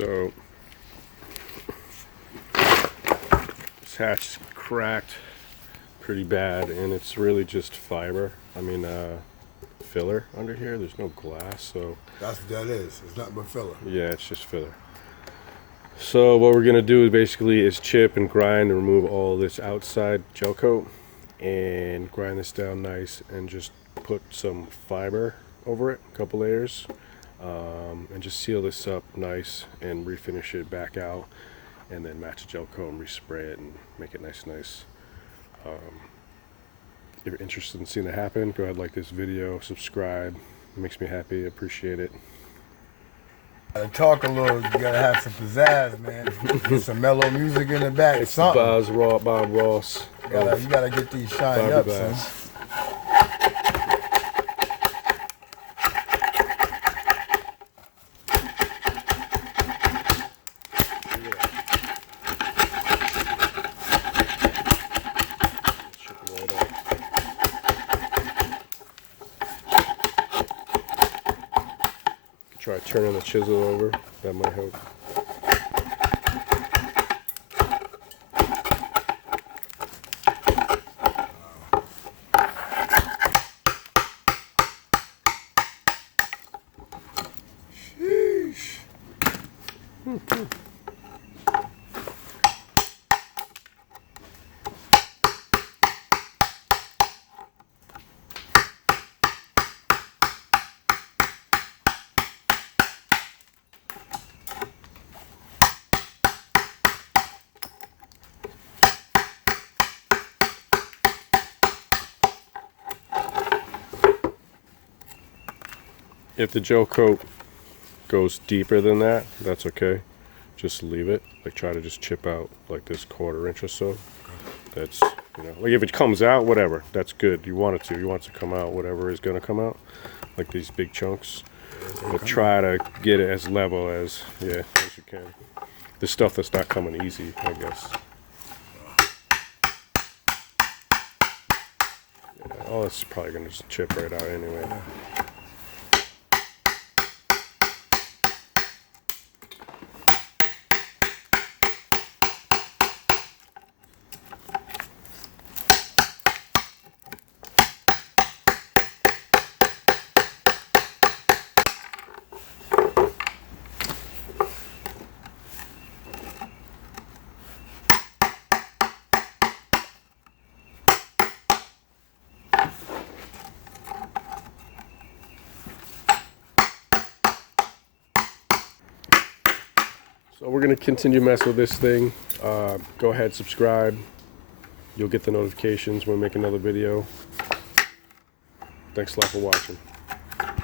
So this hatch is cracked pretty bad, and it's really just fiber. Filler under here. There's no glass, so that's what that is. It's nothing but filler. Yeah, it's just filler. So what we're gonna do is chip and grind and remove all this outside gel coat and grind this down nice and just put some fiber over it, a couple layers, and just seal this up nice and refinish it back out, and then match the gel coat and respray it and make it nice. If you're interested in seeing it happen, go ahead, like this video, subscribe. It makes me happy. Appreciate it. Gotta talk a little. You gotta have some pizzazz, man. Get some mellow music in the back. It's something. Bob Ross. You gotta get these shined up, son. Try turning the chisel over. That might help. Sheesh. If the gel coat goes deeper than that, that's okay. Just leave it. Like, try to just chip out like this 1/4 inch or so. That's, like if it comes out, whatever, that's good. You want it to. You want it to come out, whatever is going to come out, like these big chunks. But try to get it as level as you can. The stuff that's not coming easy, I guess. Yeah, all this is probably going to just chip right out anyway. So we're going to continue messing with this thing. Go ahead, subscribe. You'll get the notifications when we make another video. Thanks a lot for watching.